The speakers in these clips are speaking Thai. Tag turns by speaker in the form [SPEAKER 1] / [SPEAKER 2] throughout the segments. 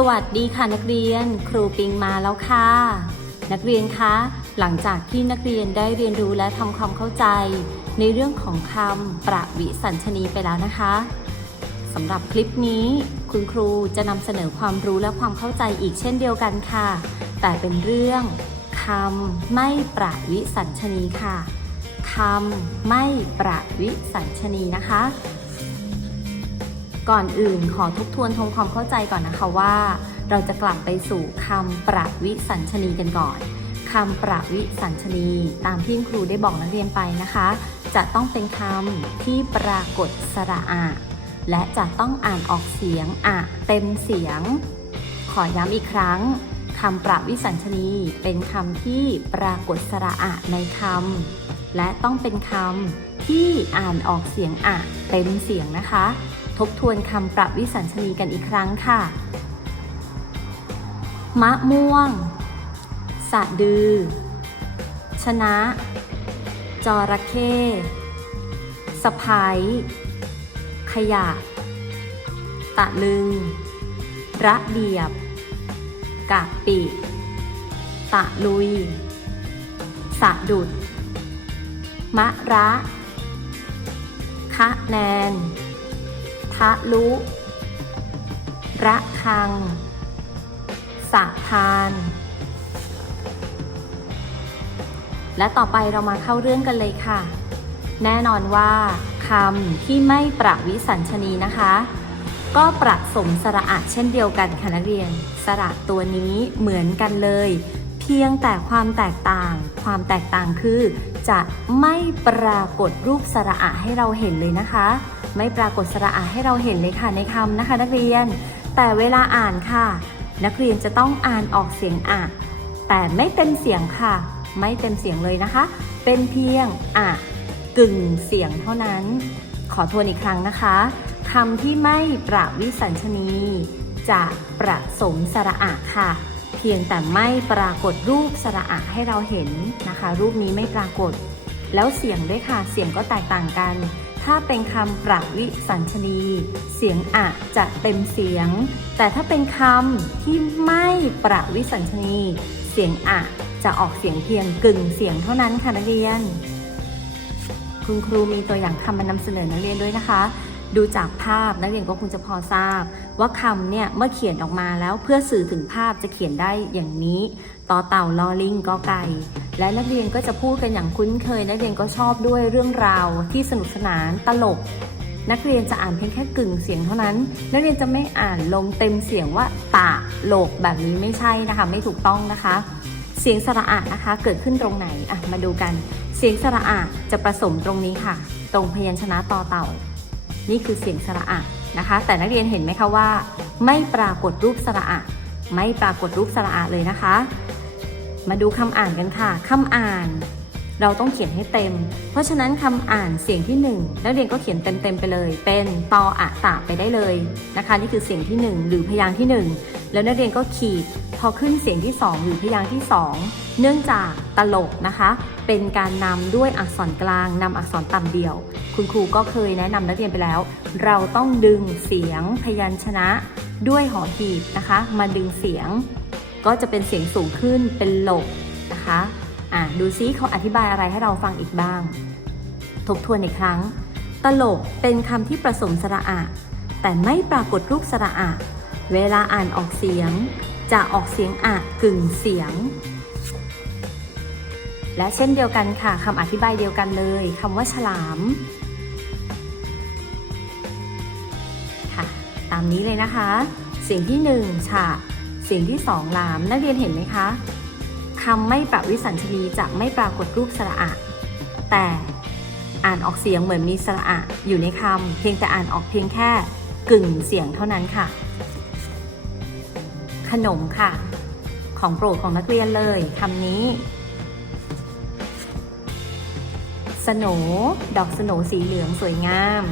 [SPEAKER 1] สวัสดีค่ะนักเรียน ครูปิงมาแล้วค่ะ นักเรียนคะ หลังจากที่นักเรียนได้เรียนรู้และทำความเข้าใจ ในเรื่องของคำประวิสัญชนีไปแล้วนะคะสำหรับคลิปนี้ คุณครูจะนำเสนอความรู้และความเข้าใจอีกเช่นเดียวกันค่ะ แต่เป็นเรื่องคำไม่ประวิสัญชนีค่ะคำไม่ประวิสัญชนีนะคะ ก่อนอื่นขอทบทวนทำความเข้าใจก่อนนะคะว่า เราจะกลับไปสู่คำประวิสัญชนีกันก่อนคำประวิสัญชนี ตามที่คุณครูได้บอกนักเรียนไปนะคะ จะต้องเป็นคำที่ปรากฏสระอะ และจะต้องอ่านออกเสียงอะเต็มเสียง ขอย้ำอีกครั้งคำประวิสัญชนี เป็นคำที่ปรากฏสระอะในคำและต้องเป็นคำที่อ่านออกเสียงอะเต็มเสียงนะคะ ทบทวนคำประวิสัญชนีกันอีกครั้งค่ะ มะม่วง สะดือ ชนะ จระเข้สะพายขยะ ตะลึง ระเบียบ กะปิ ตะลุย สะดุด มะระ คะแนน ทะลุ ระคัง สะพาน และต่อไปเรามาเข้าเรื่องกันเลยค่ะ แน่นอนว่าคำที่ไม่ประวิสัญชนีนะคะ ก็ประสมสระอะเช่นเดียวกันค่ะนักเรียน สระตัวนี้เหมือนกันเลย เพียงแต่ความแตกต่าง ความแตกต่างคือ จะไม่ปรากฏรูปสระอะให้เราเห็นเลยนะคะ ไม่ปรากฏสระอะให้เราเห็นเลยค่ะในคำนะคะ นักเรียน แต่เวลาอ่านค่ะ นักเรียนจะต้องอ่านออกเสียงอะแต่ไม่เต็มเสียงค่ะ ไม่เต็มเสียงเลยนะคะ เป็นเพียงอะกึ่งเสียงเท่านั้น ขอทวนอีกครั้งนะคะคำที่ไม่ประวิสัญชนี จะประสมสระอะค่ะ เพียงแต่ไม่ปรากฏรูปสระอะให้เราเห็นนะคะ รูปนี้ไม่ปรากฏ แล้วเสียงด้วยค่ะเสียงก็แตกต่างกัน ถ้าเป็นคำประวิสัญชนี เสียงอะจะเต็มเสียง แต่ถ้าเป็นคำที่ไม่ประวิสัญชนี เสียงอะจะออกเสียงเพียงกึ่งเสียงเท่านั้นค่ะนักเรียน คุณครูมีตัวอย่างคำมานำเสนอนักเรียนด้วยนะคะ ดูจากภาพนักเรียนก็คงจะพอทราบ ว่าคำเนี่ยเมื่อเขียนออกมาแล้วเพื่อสื่อถึงภาพจะเขียนได้อย่างนี้ต่อเต่าลอลิงกอไก่และนักเรียนก็จะพูดกันอย่างคุ้นเคย นักเรียนก็ชอบด้วยเรื่องราวที่สนุกสนานตลก นักเรียนจะอ่านเพียงแค่กึ่งเสียงเท่านั้น นักเรียนจะไม่อ่านลงเต็มเสียงว่าตะโลกแบบนี้ไม่ใช่นะคะ ไม่ถูกต้องนะคะ เสียงสระอะนะคะ เกิดขึ้นตรงไหนอะมาดูกัน เสียงสระอะจะผสมตรงนี้ค่ะ ตรงพยัญชนะต่อเต่า นี่คือเสียงสระอะนะคะ แต่นักเรียนเห็นไหมคะว่า ไม่ปรากฏรูปสระอะไม่ปรากฏรูปสระอะเลยนะคะ มาดูคำอ่านกันค่ะคำอ่าน เราต้องเขียนให้เต็ม เพราะฉะนั้นคำอ่านเสียงที่1นักเรียนก็เขียนเต็มๆไปเลย เป็นตออะตะไปได้เลยนะคะ นี่คือเสียงที่ 1 หรือพยางค์ที่ 1 แล้วนักเรียนก็ขีด พอขึ้นเสียงที่ 2 หรือพยางค์ที่ 2 เนื่องจากตลกนะคะ เป็นการนำด้วยอักษรกลางนำอักษรต่ำเดียว คุณครูก็เคยแนะนำนักเรียนไปแล้ว เราต้องดึงเสียงพยัญชนะ ด้วยหอหีบนะคะ มาดึงเสียง ก็จะเป็นเสียงสูงขึ้นเป็นหลกนะคะ ดูซิเขาอธิบายอะไรให้เราฟังอีกบ้าง ทบทวนอีกครั้ง ตลกเป็นคำที่ผสมสระอะ แต่ไม่ปรากฏรูปสระอะ เวลาอ่านออกเสียง จะออกเสียงอะกึ่งเสียง และเช่นเดียวกันค่ะคำอธิบายเดียวกันเลยคำว่าฉลามค่ะตามนี้เลยนะคะ เสียงที่หนึ่งฉะ เสียงที่สองหลามนักเรียนเห็นไหมคะ คำไม่ประวิสัญชนีจะไม่ปรากฏรูปสระอะ แต่อ่านออกเสียงเหมือนมีสระอะอยู่ในคำเพียงแต่อ่านออกเพียงแค่กึ่งเสียงเท่านั้นค่ะ ขนมค่ะ ของโปรดของนักเรียนเลยคำนี้สโนดอกสโนสีเหลืองสวยงาม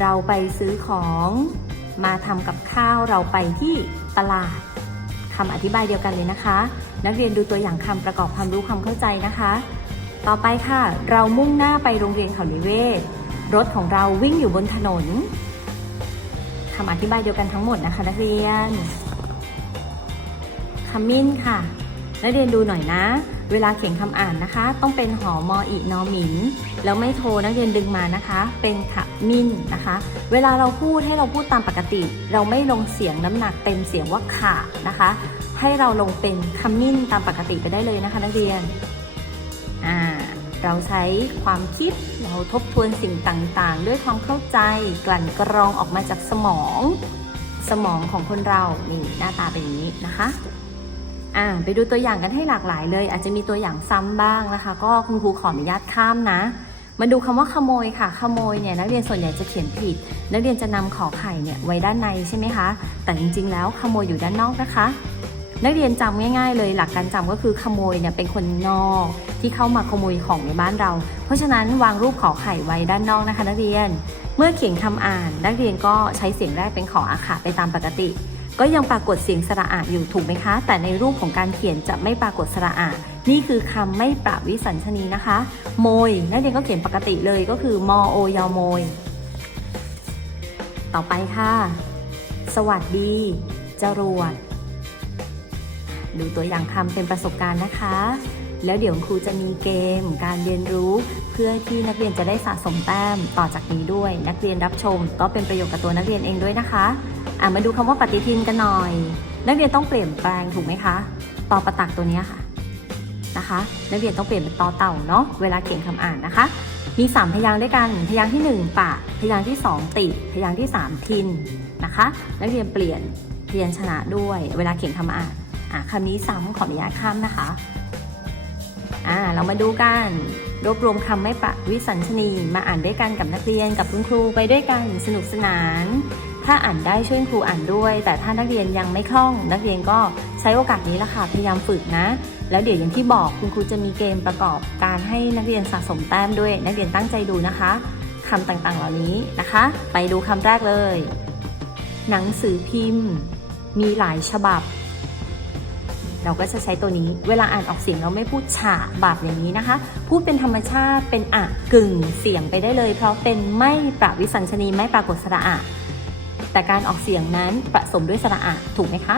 [SPEAKER 1] เราไปซื้อของ มาทำกับข้าวเราไปที่ ตลาดคำอธิบายเดียวกันเลยนะคะ นักเรียนดูตัวอย่างคำประกอบความรู้ความเข้าใจนะคะ ต่อไปค่ะ เรามุ่งหน้าไปโรงเรียนเขานิเวศ รถของเราวิ่งอยู่บนถนนคำอธิบายเดียวกันทั้งหมดนะคะ นักเรียนขมิ้นค่ะ นักเรียนดูหน่อยนะ เวลาเขียนคำอ่านนะคะ ต้องเป็นหอมออีนอหมินแล้วไม่โทนักเรียนดึงมานะคะ เป็นขมิ้นนะคะ เวลาเราพูดให้เราพูดตามปกติ เราไม่ลงเสียงน้ำหนักเต็มเสียงว่าขานะคะ ให้เราลงเป็นขมิ้นตามปกติไปได้เลยนะคะนักเรียนอ่าเราใช้ความคิดเราทบทวนสิ่งต่างๆ ด้วยความเข้าใจกลั่นกรองออกมาจากสมอง สมองของคนเรานี่หน้าตาเป็นอย่างนี้นะคะ อ่าไปดูตัวอย่างกันให้หลากหลายเลย อาจจะมีตัวอย่างซ้ำบ้างนะคะ ก็คุณครูขออนุญาตข้ามนะ มาดูคำว่าขโมยค่ะ ขโมยเนี่ยนักเรียนส่วนใหญ่จะเขียนผิด นักเรียนจะนำขอไข่เนี่ยไว้ด้านในใช่ไหมคะ แต่จริงๆ แล้วขโมยอยู่ด้านนอกนะคะ นักเรียนจำง่ายๆ เลยหลักการจำก็คือขโมยเนี่ยเป็นคนนอกที่เข้ามาขโมยของในบ้านเรา เพราะฉะนั้นวางรูปขอไข่ไว้ด้านนอกนะคะ นักเรียน เมื่อเขียนคำอ่าน นักเรียนก็ใช้เสียงแรกเป็นขออาขาไปตามปกติ ก็ยังปรากฏเสียงสระอาอยู่ถูกไหมคะ แต่ในรูปของการเขียนจะไม่ปรากฏสระอา นี่คือคำไม่ประวิสัญชนีนะคะ โมยนักเรียนก็เขียนปกติเลยก็คือมอโอยอโมย ต่อไปค่ะ สวัสดี จรวด ดูตัวอย่างคำเป็นประสบการณ์นะคะ แล้วเดี๋ยวครูจะมีเกม การเรียนรู้เพื่อที่นักเรียนจะได้สะสมแต้มต่อจากนี้ด้วย นักเรียนรับชมก็เป็นประโยชน์กับตัวนักเรียนเองด้วยนะคะ อะมาดูคำว่าปฏิทินกันหน่อย นักเรียนต้องเปลี่ยนแปลงถูกไหมคะตอประตักตัวนี้ค่ะนะคะ นักเรียนต้องเปลี่ยนเป็นตอเต่าเนาะเวลาเขียนคำอ่านนะคะ มี 3 พยางค์ด้วยกัน พยางค์ที่ 1 ปะ พยางค์ที่ 2 ติด พยางค์ที่ 3 ทินนะคะ นักเรียนเปลี่ยนพยัญชนะด้วย เวลาเขียนคำอ่านอะคำนี้ซ้ำขออนุญาตข้ามนะคะอ่าเรามาดูกันรวบรวมคำไม่ปะวิสัญชนี มาอ่านด้วยกันกับนักเรียนกับคุณครูไปด้วยกันสนุกสนาน ถ้าอ่านได้ช่วยครูอ่านด้วย แต่ถ้านักเรียนยังไม่คล่อง นักเรียนก็ใช้โอกาสนี้ละค่ะพยายามฝึกนะ แล้วเดี๋ยวอย่างที่บอกคุณครูจะมีเกมประกอบการให้นักเรียนสะสมแต้มด้วย นักเรียนตั้งใจดูนะคะคำต่างๆเหล่านี้นะคะ ไปดูคำแรกเลย หนังสือพิมพ์ มีหลายฉบับ เราก็จะใช้ตัวนี้ เวลาอ่านออกเสียงเราไม่พูดฉะบับอย่างนี้นะคะ พูดเป็นธรรมชาติเป็นอะกึ่งเสียงไปได้เลย เพราะเป็นไม่ประวิสัญชนีไม่ปรากฏสระอะ แต่การออกเสียงนั้นผสมด้วยสระอะถูกไหมคะ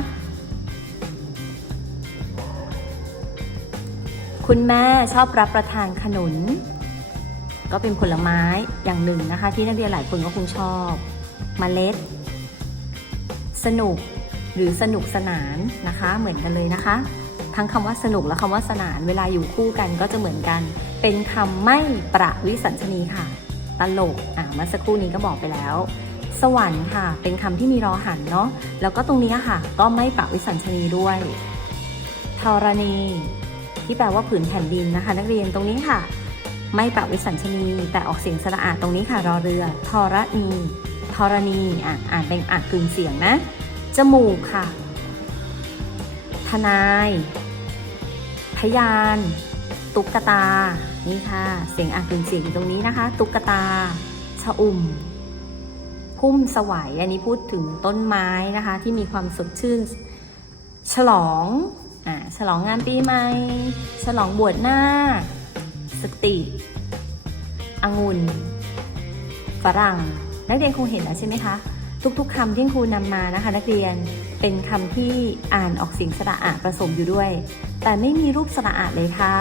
[SPEAKER 1] คุณแม่ชอบรับประทานขนุน ก็เป็นผลไม้อย่างหนึ่งนะคะ ที่นักเรียนหลายคนก็คงชอบเมล็ด สนุกหรือสนุกสนานนะคะ เหมือนกันเลยนะคะ ทั้งคำว่าสนุกและคำว่าสนานเวลาอยู่คู่กันก็จะเหมือนกัน เป็นคำไม่ประวิสัญชนีค่ะ ตลกอ่าเมื่อสักครู่นี้ก็บอกไปแล้ว สวรรค์ค่ะ เป็นคำที่มีรอหันเนาะแล้วก็ตรงนี้ค่ะ ก็ไม่ประวิสัญชนีด้วยธรณีที่แปลว่าผืนแผ่นดินนะคะ นักเรียนตรงนี้ค่ะ ไม่ประวิสัญชนี แต่ออกเสียงสระอาตรงนี้ค่ะรอเรือธรณีธรณีอะอ่านเป็นอ่านกึ่งเสียงนะจมูกค่ะ ทนาย พยาน ตุ๊กตา นี่ค่ะ เสียงอ่านกึ่งเสียงตรงนี้นะคะ ตุ๊กตา ชะอุ่ม พุ่มสวัยอันนี้พูดถึงต้นไม้นะคะ ที่มีความสดชื่น ฉลองอ่าฉลองงานปีใหม่ ฉลองบวชหน้า สติองุ่นฝรั่ง นักเรียนคงเห็นแล้วใช่ไหมคะ ทุกๆคำที่ครูนำมานะคะ นักเรียนเป็นคำที่อ่านออกเสียงสระอะผสมอยู่ด้วย แต่ไม่มีรูปสระอะเลยค่ะ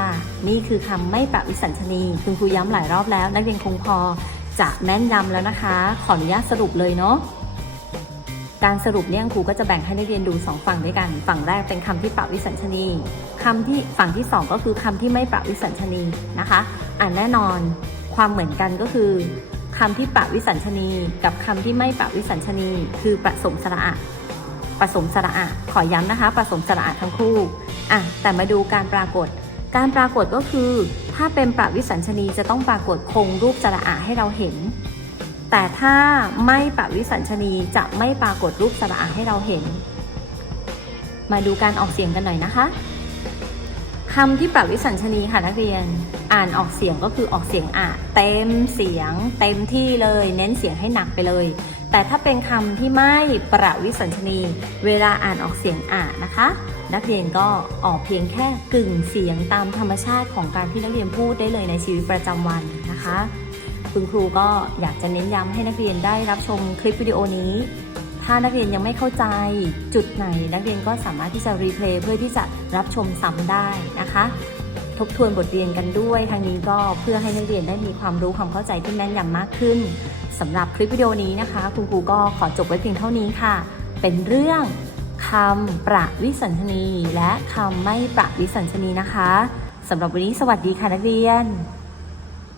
[SPEAKER 1] นี่คือคำไม่ประวิสัญชนี คุณครูย้ำหลายรอบแล้ว นักเรียนคงพอ จะแน่นยำแล้วนะคะ ขออนุญาตสรุปเลยเนาะการสรุปเนี่ยครูก็จะแบ่งให้นักเรียนดูสองฝั่งด้วยกัน ฝั่งแรกเป็นคำที่ประวิสัญชนีคำที่ฝั่งที่สองก็คือคำที่ไม่ประวิสัญชนีนะคะอ่านแน่นอนความเหมือนกันก็คือคำที่ประวิสัญชนี กับคำที่ไม่ประวิสัญชนี คือผสมสระอะผสมสระอะขอย้ำนะคะผสมสระอะทั้งคู่อะแต่มาดูการปรากฏ การปรากฏก็คือ ถ้าเป็นประวิสัญชนีจะต้องปรากฏคงรูปสระอะให้เราเห็น แต่ถ้าไม่ประวิสัญชนีจะไม่ปรากฏรูปสระอะให้เราเห็น มาดูการออกเสียงกันหน่อยนะคะคำที่ประวิสัญชนีค่ะนักเรียน อ่านออกเสียงก็คือออกเสียงอะเต็มเสียง เต็มที่เลย เน้นเสียงให้หนักไปเลย แต่ถ้าเป็นคำที่ไม่ประวิสัญชนี เวลาอ่านออกเสียงอะนะคะ นักเรียนก็ออกเพียงแค่กึ่งเสียงตามธรรมชาติของการที่นักเรียนพูดได้เลยในชีวิตประจำวันนะคะ คุณครูก็อยากจะเน้นย้ำให้นักเรียนได้รับชมคลิปวิดีโอนี้ ถ้านักเรียนยังไม่เข้าใจจุดไหน นักเรียนก็สามารถที่จะรีเพลย์เพื่อที่จะรับชมซ้ำได้นะคะ ทบทวนบทเรียนกันด้วย ทางนี้ก็เพื่อให้นักเรียนได้มีความรู้ความเข้าใจที่แม่นยำมากขึ้นสำหรับคลิปวิดีโอนี้นะคะ คุณครูก็ขอจบไว้เพียงเท่านี้ค่ะ เป็นเรื่องคำประวิสัญชนี และคำไม่ประวิสัญชนีนะคะสำหรับวันนี้สวัสดีค่ะนักเรียน